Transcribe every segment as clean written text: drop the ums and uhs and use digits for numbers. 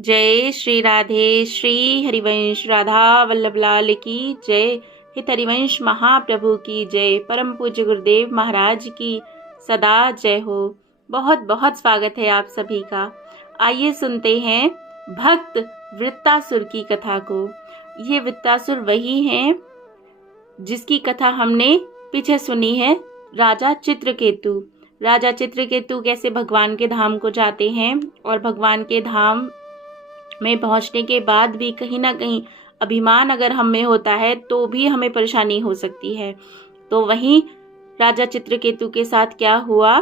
जय श्री राधे। श्री हरिवंश राधा वल्लभ लाल की जय। हित हरिवंश महाप्रभु की जय। परम पूज्य गुरुदेव महाराज की सदा जय हो। बहुत बहुत स्वागत है आप सभी का। आइए सुनते हैं भक्त वृत्तासुर की कथा को। ये वृत्तासुर वही हैं जिसकी कथा हमने पीछे सुनी है। राजा चित्रकेतु। राजा चित्रकेतु कैसे भगवान के धाम को जाते हैं और भगवान के धाम में पहुंचने के बाद भी कहीं ना कहीं अभिमान अगर हम में होता है तो भी हमें परेशानी हो सकती है। तो वहीं राजा चित्रकेतु के साथ क्या हुआ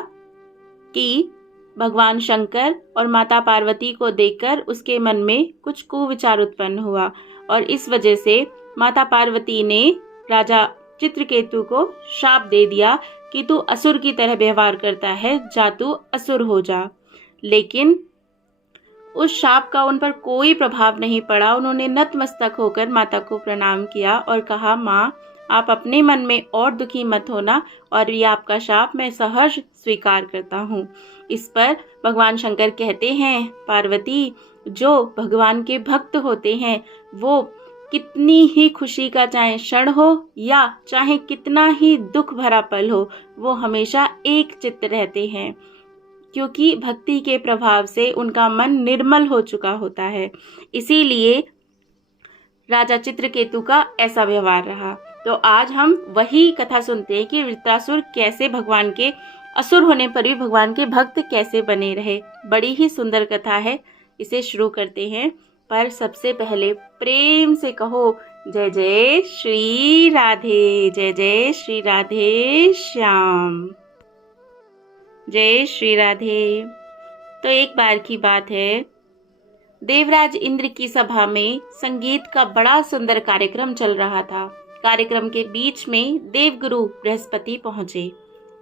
कि भगवान शंकर और माता पार्वती को देखकर उसके मन में कुछ कुविचार उत्पन्न हुआ और इस वजह से माता पार्वती ने राजा चित्रकेतु को शाप दे दिया कि तू असुर की तरह व्यवहार करता है, जा तू असुर हो जा। लेकिन उस शाप का उन पर कोई प्रभाव नहीं पड़ा। उन्होंने नतमस्तक होकर माता को प्रणाम किया और कहा, माँ आप अपने मन में और दुखी मत होना और ये आपका शाप मैं सहर्ष स्वीकार करता हूँ। इस पर भगवान शंकर कहते हैं, पार्वती जो भगवान के भक्त होते हैं वो कितनी ही खुशी का चाहे क्षण हो या चाहे कितना ही दुख भरा पल हो, वो हमेशा एक चित्त रहते हैं, क्योंकि भक्ति के प्रभाव से उनका मन निर्मल हो चुका होता है। इसीलिए राजा चित्रकेतु का ऐसा व्यवहार रहा। तो आज हम वही कथा सुनते हैं कि वृत्रासुर कैसे भगवान के असुर होने पर भी भगवान के भक्त कैसे बने रहे। बड़ी ही सुंदर कथा है। इसे शुरू करते हैं, पर सबसे पहले प्रेम से कहो जय जय श्री राधे। जय जय श्री राधे श्याम। जय श्री राधे। तो एक बार की बात है, देवराज इंद्र की सभा में संगीत का बड़ा सुंदर कार्यक्रम चल रहा था। कार्यक्रम के बीच में देवगुरु बृहस्पति पहुंचे।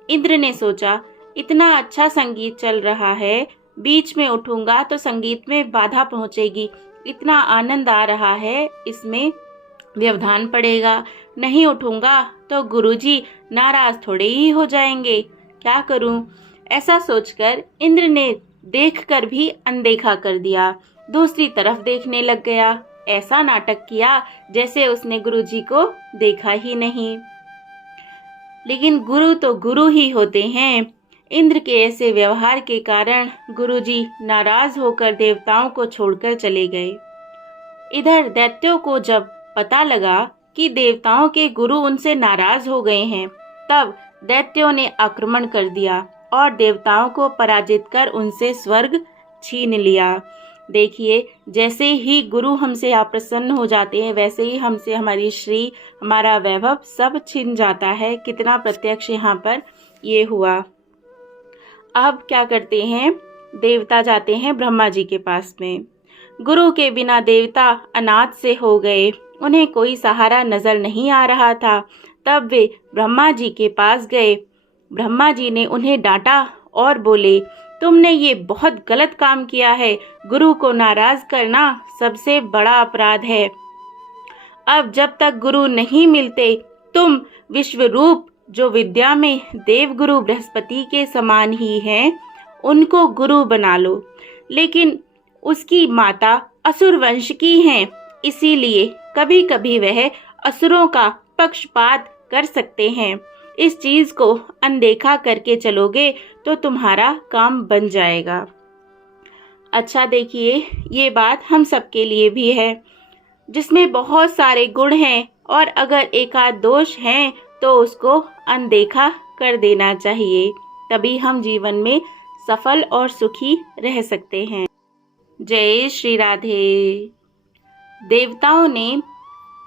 इंद्र ने सोचा, इतना अच्छा संगीत चल रहा है, बीच में उठूंगा तो संगीत में बाधा पहुंचेगी। इतना आनंद आ रहा है, इसमें व्यवधान पड़ेगा। नहीं उठूंगा तो गुरुजी नाराज थोड़े ही हो जाएंगे। क्या करूं? ऐसा सोचकर इंद्र ने देखकर भी अनदेखा कर दिया। दूसरी तरफ देखने लग गया। ऐसा नाटक किया जैसे उसने गुरुजी को देखा ही नहीं। लेकिन गुरु तो गुरु ही होते हैं। इंद्र के ऐसे व्यवहार के कारण गुरुजी नाराज होकर देवताओं को छोड़कर चले गए। इधर दैत्यों को जब पता लगा कि देवताओं के गुरु उनसे नाराज हो गए हैं, तब दैत्यों ने आक्रमण कर दिया और देवताओं को पराजित कर उनसे स्वर्ग छीन लिया। देखिए, जैसे ही गुरु हमसे अप्रसन्न हो जाते हैं वैसे ही हमसे हमारी श्री, हमारा वैभव सब छीन जाता है। कितना प्रत्यक्ष यहाँ पर ये हुआ। अब क्या करते हैं, देवता जाते हैं ब्रह्मा जी के पास में। गुरु के बिना देवता अनाथ से हो गए, उन्हें कोई सहारा नजर नहीं आ रहा था। तब वे ब्रह्मा जी के पास गए। ब्रह्मा जी ने उन्हें डांटा और बोले, तुमने ये बहुत गलत काम किया है। गुरु को नाराज करना सबसे बड़ा अपराध है। अब जब तक गुरु नहीं मिलते, तुम विश्वरूप जो विद्या में देवगुरु बृहस्पति के समान ही हैं, उनको गुरु बना लो। लेकिन उसकी माता असुर वंश की हैं, इसीलिए कभी कभी वह असुरों का पक्षपात कर सकते हैं। इस चीज को अनदेखा करके चलोगे तो तुम्हारा काम बन जाएगा। अच्छा देखिए, ये बात हम सबके लिए भी है, जिसमें बहुत सारे गुण हैं और अगर एक आध दोष हैं तो उसको अनदेखा कर देना चाहिए। तभी हम जीवन में सफल और सुखी रह सकते हैं। जय श्री राधे। देवताओं ने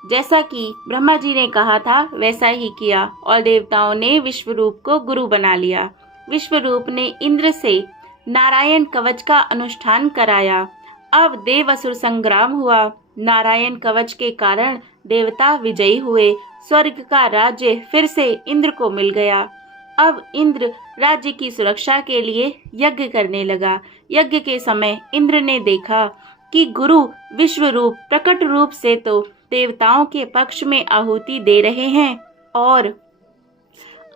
जैसा कि ब्रह्मा जी ने कहा था वैसा ही किया और देवताओं ने विश्वरूप को गुरु बना लिया। विश्वरूप ने इंद्र से नारायण कवच का अनुष्ठान कराया। अब देव असुर संग्राम हुआ। नारायण कवच के कारण देवता विजयी हुए। स्वर्ग का राज्य फिर से इंद्र को मिल गया। अब इंद्र राज्य की सुरक्षा के लिए यज्ञ करने लगा। यज्ञ के समय इंद्र ने देखा कि गुरु विश्वरूप प्रकट रूप से तो देवताओं के पक्ष में आहुति दे रहे हैं और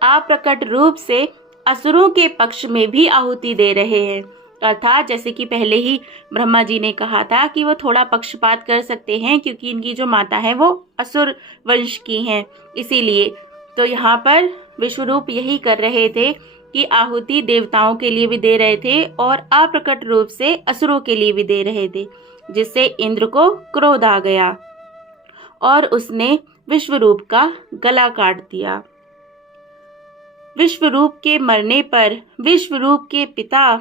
अप्रकट रूप से असुरों के पक्ष में भी आहुति दे रहे हैं। अर्थात जैसे कि पहले ही ब्रह्मा जी ने कहा था कि वो थोड़ा पक्षपात कर सकते हैं क्योंकि इनकी जो माता है वो असुर वंश की हैं, इसीलिए। तो यहाँ पर विश्वरूप यही कर रहे थे कि आहुति देवताओं के लिए भी दे रहे थे और अप्रकट रूप से असुरों के लिए भी दे रहे थे, जिससे इंद्र को क्रोध आ गया और उसने विश्वरूप का गला काट दिया। विश्वरूप के मरने पर विश्वरूप के पिता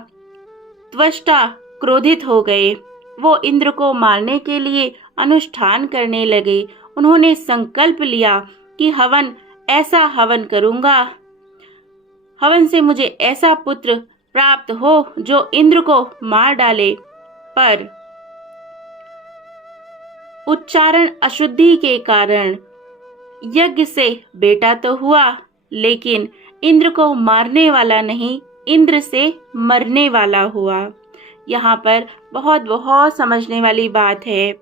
त्वष्टा क्रोधित हो गए। वो इंद्र को मारने के लिए अनुष्ठान करने लगे। उन्होंने संकल्प लिया कि ऐसा हवन करूंगा, हवन से मुझे ऐसा पुत्र प्राप्त हो जो इंद्र को मार डाले। पर उच्चारण अशुद्धि के कारण यज्ञ से बेटा तो हुआ, लेकिन इंद्र को मारने वाला नहीं, इंद्र से मरने वाला हुआ। यहाँ पर बहुत बहुत समझने वाली बात है।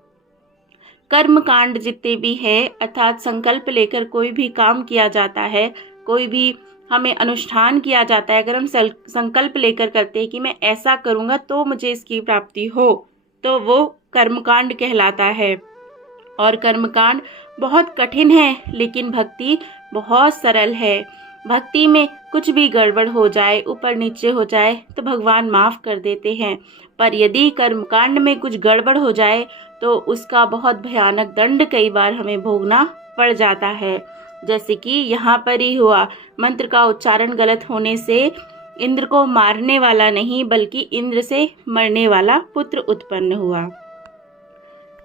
कर्म कांड जितने भी है, अर्थात संकल्प लेकर कोई भी काम किया जाता है, कोई भी हमें अनुष्ठान किया जाता है, अगर हम संकल्प लेकर करते हैं कि मैं ऐसा करूँगा तो मुझे इसकी प्राप्ति हो, तो वो कर्मकांड कहलाता है। और कर्मकांड बहुत कठिन है, लेकिन भक्ति बहुत सरल है। भक्ति में कुछ भी गड़बड़ हो जाए, ऊपर नीचे हो जाए, तो भगवान माफ कर देते हैं। पर यदि कर्मकांड में कुछ गड़बड़ हो जाए तो उसका बहुत भयानक दंड कई बार हमें भोगना पड़ जाता है, जैसे कि यहाँ पर ही हुआ। मंत्र का उच्चारण गलत होने से इंद्र को मारने वाला नहीं बल्कि इंद्र से मरने वाला पुत्र उत्पन्न हुआ।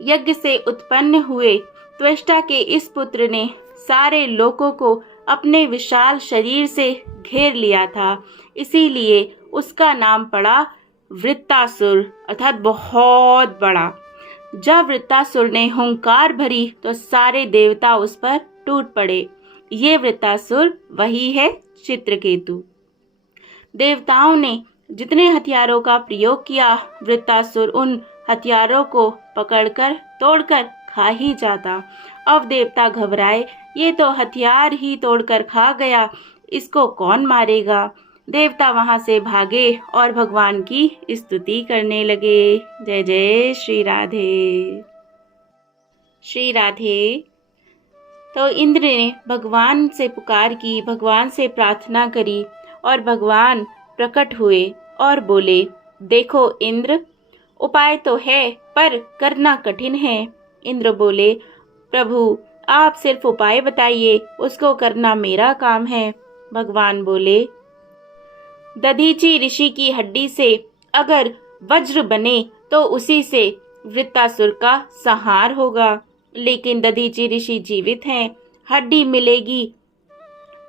यज्ञ से उत्पन्न हुए त्वष्टा के इस पुत्र ने सारे लोकों को अपने विशाल शरीर से घेर लिया था, इसीलिए उसका नाम पड़ा वृत्तासुर, अर्थात बहुत बड़ा। जब वृत्तासुर ने हुंकार भरी तो सारे देवता उस पर टूट पड़े। ये वृत्तासुर वही है चित्रकेतु। देवताओं ने जितने हथियारों का प्रयोग किया, वृत्तासुर उन हथियारों को पकड़कर तोड़कर खा ही जाता। अब देवता घबराए, ये तो हथियार ही तोड़कर खा गया, इसको कौन मारेगा। देवता वहां से भागे और भगवान की स्तुति करने लगे। जय जय श्री राधे। श्री राधे। तो इंद्र ने भगवान से पुकार की, भगवान से प्रार्थना करी और भगवान प्रकट हुए और बोले, देखो इंद्र, उपाय तो है पर करना कठिन है। इंद्र बोले, प्रभु आप सिर्फ उपाय बताइए, उसको करना मेरा काम है। भगवान बोले, दधीचि ऋषि की हड्डी से अगर वज्र बने तो उसी से वृत्तासुर का संहार होगा, लेकिन दधीचि ऋषि जीवित हैं, हड्डी मिलेगी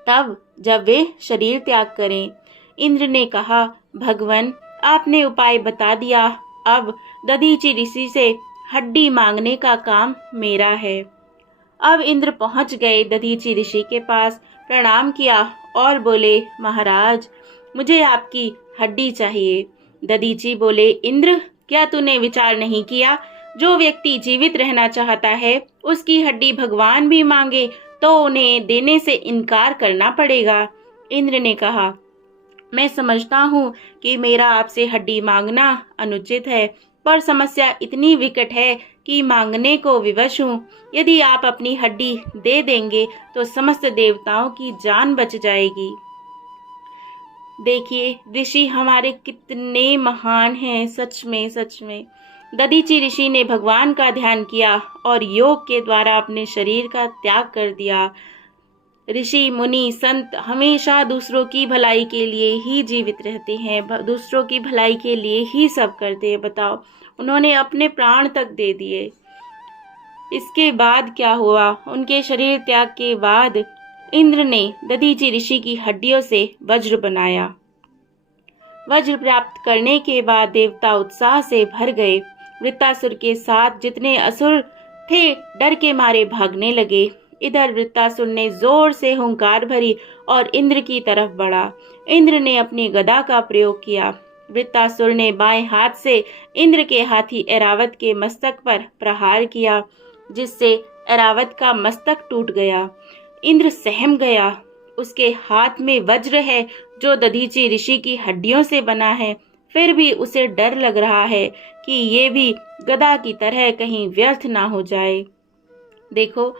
तब जब वे शरीर त्याग करें। इंद्र ने कहा, भगवान आपने उपाय बता दिया, अब दधीचि ऋषि से हड्डी मांगने का काम मेरा है। अब इंद्र पहुंच गए दधीचि ऋषि के पास, प्रणाम किया और बोले, महाराज मुझे आपकी हड्डी चाहिए। दधीचि बोले, इंद्र क्या तूने विचार नहीं किया, जो व्यक्ति जीवित रहना चाहता है उसकी हड्डी भगवान भी मांगे तो उन्हें देने से इनकार करना पड़ेगा। इंद्र ने कहा, मैं समझता हूँ कि मेरा आपसे हड्डी मांगना अनुचित है, पर समस्या इतनी विकट है कि मांगने को विवश हूँ। यदि आप अपनी हड्डी दे देंगे तो समस्त देवताओं की जान बच जाएगी। देखिए ऋषि हमारे कितने महान हैं, सच में सच में। दधीचि ऋषि ने भगवान का ध्यान किया और योग के द्वारा अपने शरीर का त्याग कर दिया। ऋषि मुनि संत हमेशा दूसरों की भलाई के लिए ही जीवित रहते हैं, दूसरों की भलाई के लिए ही सब करते हैं। बताओ, उन्होंने अपने प्राण तक दे दिए। इसके बाद क्या हुआ, उनके शरीर त्याग के बाद इंद्र ने दधीचि ऋषि की हड्डियों से वज्र बनाया। वज्र प्राप्त करने के बाद देवता उत्साह से भर गए। वृत्तासुर के साथ जितने असुर थे डर के मारे भागने लगे। इधर वृत्तासुर ने जोर से हुंकार भरी और इंद्र की तरफ बढ़ा। इंद्र ने अपनी गदा का प्रयोग किया। वृत्तासुर ने बाएं हाथ से इंद्र के हाथी ऐरावत के मस्तक पर प्रहार किया, जिससे ऐरावत का मस्तक टूट गया। इंद्र सहम गया। उसके हाथ में वज्र है जो दधीचि ऋषि की हड्डियों से बना है। फिर भी उसे डर लग रहा है कि ये भी गदा की तरह कहीं व्यर्थ ना हो जाए। देखो,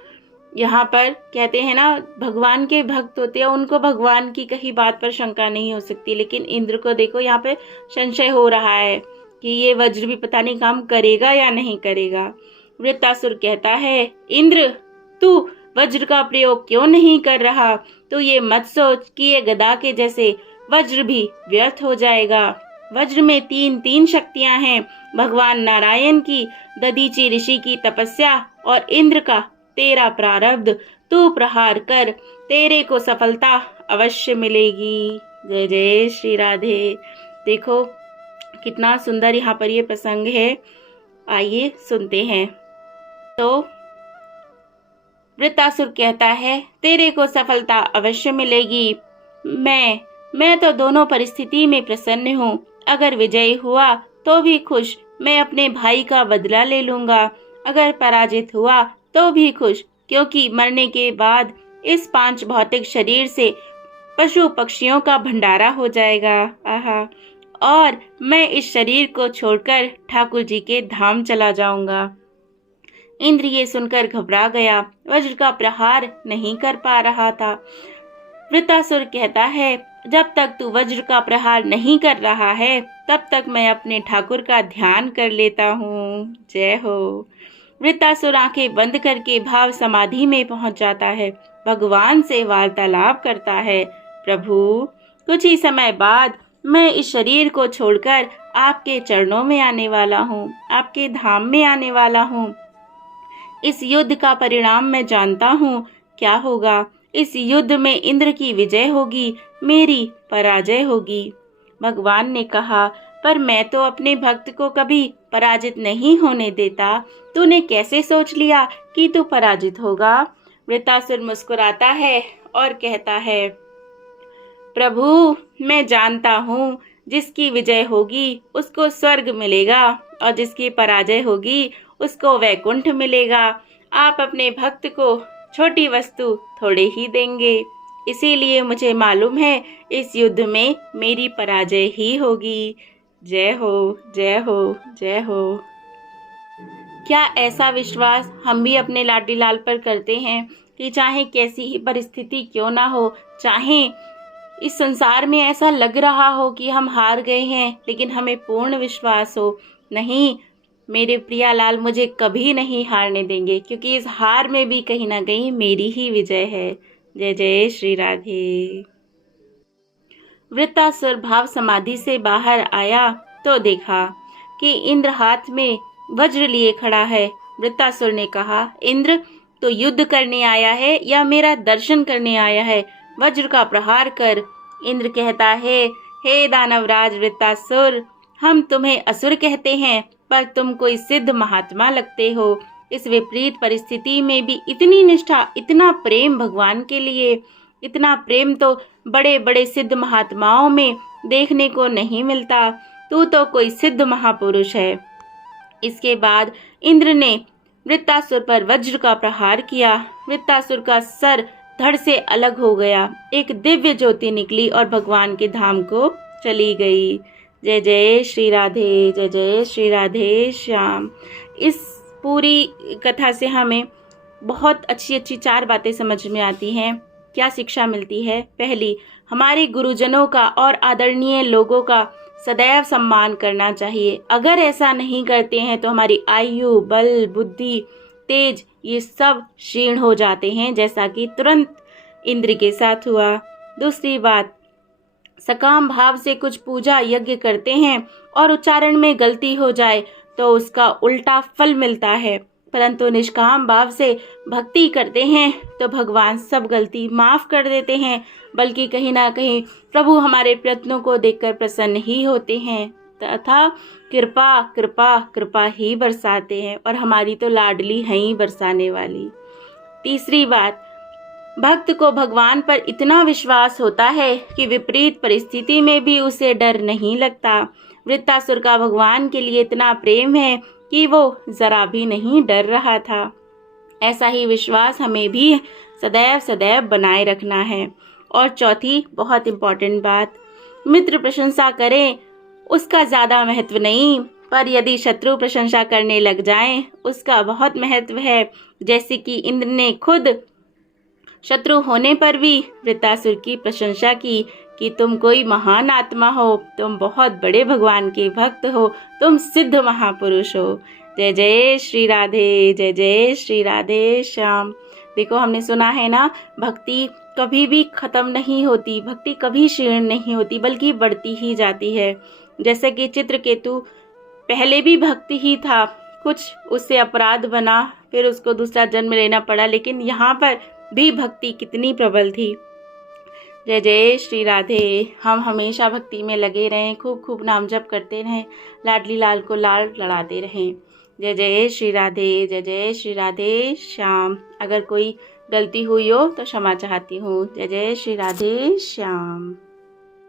यहाँ पर कहते हैं ना, भगवान के भक्त होते हैं, उनको भगवान की कहीं बात पर शंका नहीं हो सकती, लेकिन इंद्र को देखो यहाँ पे संशय हो रहा है कि ये वज्र भी पता नहीं काम करेगा या नहीं करेगा। वृत्तासुर कहता है, इंद्र तू वज्र का प्रयोग क्यों नहीं कर रहा? तो ये मत सोच कि ये गदा के जैसे वज्र भी व्यर्थ हो जाएगा। वज्र में 3 शक्तियां हैं, भगवान नारायण की, दधीचि ऋषि की तपस्या और इंद्र का तेरा प्रारब्ध। तू प्रहार कर, तेरे को सफलता अवश्य मिलेगी। जय जय श्री राधे। देखो कितना सुंदर यहाँ पर ये प्रसंग है, आइए सुनते हैं। तो वृत्तासुर कहता है, तेरे को सफलता अवश्य मिलेगी। मैं तो दोनों परिस्थिति में प्रसन्न हूँ। अगर विजयी हुआ तो भी खुश, मैं अपने भाई का बदला ले लूंगा। अगर पराजित हुआ तो भी खुश, क्योंकि मरने के बाद इस 5 भौतिक शरीर से पशु पक्षियों का भंडारा हो जाएगा। आहा, और मैं इस शरीर को छोड़कर ठाकुर जी के धाम चला जाऊंगा। इंद्र ये सुनकर घबरा गया, वज्र का प्रहार नहीं कर पा रहा था। वृत्तासुर कहता है, जब तक तू वज्र का प्रहार नहीं कर रहा है तब तक मैं अपने ठाकुर का ध्यान कर लेता हूँ। जय हो। वृत्तासुर आंखें बंद करके भाव समाधि में पहुंच जाता है, भगवान से वार्तालाप करता है। प्रभु, कुछ ही समय बाद मैं इस शरीर को छोड़कर आपके चरणों में आने वाला हूँ, आपके धाम में आने वाला हूँ। इस युद्ध का परिणाम मैं जानता हूँ क्या होगा। इस युद्ध में इंद्र की विजय होगी, मेरी पराजय होगी। भगवान ने कहा, पर मैं तो अपने भक्त को कभी पराजित नहीं होने देता। तूने कैसे सोच लिया कि तू पराजित होगा? वृत्तासुर मुस्कुराता है और कहता है, प्रभु, मैं जानता हूँ जिसकी विजय होगी उसको स्वर्ग मिलेगा और जिसकी पराजय होगी उसको वैकुंठ मिलेगा। आप अपने भक्त को छोटी वस्तु थोड़े ही देंगे, इसीलिए मुझे मालूम है इस युद्ध में मेरी पराजय ही होगी। जय हो, जय हो, जय हो। क्या ऐसा विश्वास हम भी अपने लाडी लाल पर करते हैं कि चाहे कैसी ही परिस्थिति क्यों ना हो, चाहे इस संसार में ऐसा लग रहा हो कि हम हार गए हैं, लेकिन हमें पूर्ण विश्वास हो, नहीं, मेरे प्रियालाल मुझे कभी नहीं हारने देंगे, क्योंकि इस हार में भी कहीं ना कहीं मेरी ही विजय है। जय जय श्री राधे। वृत्तासुर भाव समाधि से बाहर आया तो देखा कि इंद्र हाथ में वज्र लिए खड़ा है। वृत्तासुर ने कहा, इंद्र तो युद्ध करने आया है या मेरा दर्शन करने आया है? वज्र का प्रहार कर। इंद्र कहता है, हे दानवराज वृत्तासुर, हम तुम्हें असुर कहते हैं, पर तुम कोई सिद्ध महात्मा लगते हो। इस विपरीत परिस्थिति में भी इतनी निष्ठा, इतना प्रेम भगवान के लिए, इतना प्रेम तो बड़े बड़े सिद्ध महात्माओं में देखने को नहीं मिलता। तू तो कोई सिद्ध महापुरुष है। इसके बाद इंद्र ने वृत्तासुर पर वज्र का प्रहार किया। वृत्तासुर का सर धड़ से अलग हो गया, एक दिव्य ज्योति निकली और भगवान के धाम को चली गई। जय जय श्री राधे, जय जय श्री राधे श्याम। इस पूरी कथा से हमें बहुत अच्छी 4 बातें समझ में आती हैं। क्या शिक्षा मिलती है? पहली, हमारे गुरुजनों का और आदरणीय लोगों का सदैव सम्मान करना चाहिए। अगर ऐसा नहीं करते हैं तो हमारी आयु, बल, बुद्धि, तेज ये सब क्षीण हो जाते हैं, जैसा कि तुरंत इंद्र के साथ हुआ। दूसरी बात, सकाम भाव से कुछ पूजा यज्ञ करते हैं और उच्चारण में गलती हो जाए तो उसका उल्टा फल मिलता है, परंतु निष्काम भाव से भक्ति करते हैं तो भगवान सब गलती माफ कर देते हैं, बल्कि कहीं ना कहीं प्रभु हमारे प्रयत्नों को देखकर प्रसन्न ही होते हैं तथा कृपा कृपा कृपा ही बरसाते हैं, और हमारी तो लाडली हैं ही बरसाने वाली। तीसरी बात, भक्त को भगवान पर इतना विश्वास होता है कि विपरीत परिस्थिति में भी उसे डर नहीं लगता। वृत्तासुर का भगवान के लिए इतना प्रेम है कि वो जरा भी नहीं डर रहा था। ऐसा ही विश्वास हमें भी सदैव सदैव बनाए रखना है। और चौथी बहुत इम्पोर्टेंट बात, मित्र प्रशंसा करें उसका ज़्यादा महत्व नहीं, पर यदि शत्रु प्रशंसा करने लग जाएं, उसका बहुत महत्व है। जैसे कि इंद्र ने खुद शत्रु होने पर भी वृत्तासुर की प्रशंसा की कि तुम कोई महान आत्मा हो, तुम बहुत बड़े भगवान के भक्त हो, तुम सिद्ध महापुरुष हो। जय जय श्री राधे, जय जय श्री राधे श्याम। देखो, हमने सुना है ना, भक्ति कभी भी खत्म नहीं होती, भक्ति कभी क्षीण नहीं होती, बल्कि बढ़ती ही जाती है। जैसे कि चित्रकेतु पहले भी भक्ति ही था, कुछ उससे अपराध बना, फिर उसको दूसरा जन्म लेना पड़ा, लेकिन यहाँ पर भी भक्ति कितनी प्रबल थी। जय जय श्री राधे। हम हमेशा भक्ति में लगे रहें, खूब खूब नाम जप करते रहें, लाडली लाल को लाल लड़ाते रहें। जय जय श्री राधे, जय जय श्री राधे श्याम। अगर कोई गलती हुई हो तो क्षमा चाहती हूँ। जय जय श्री राधे श्याम।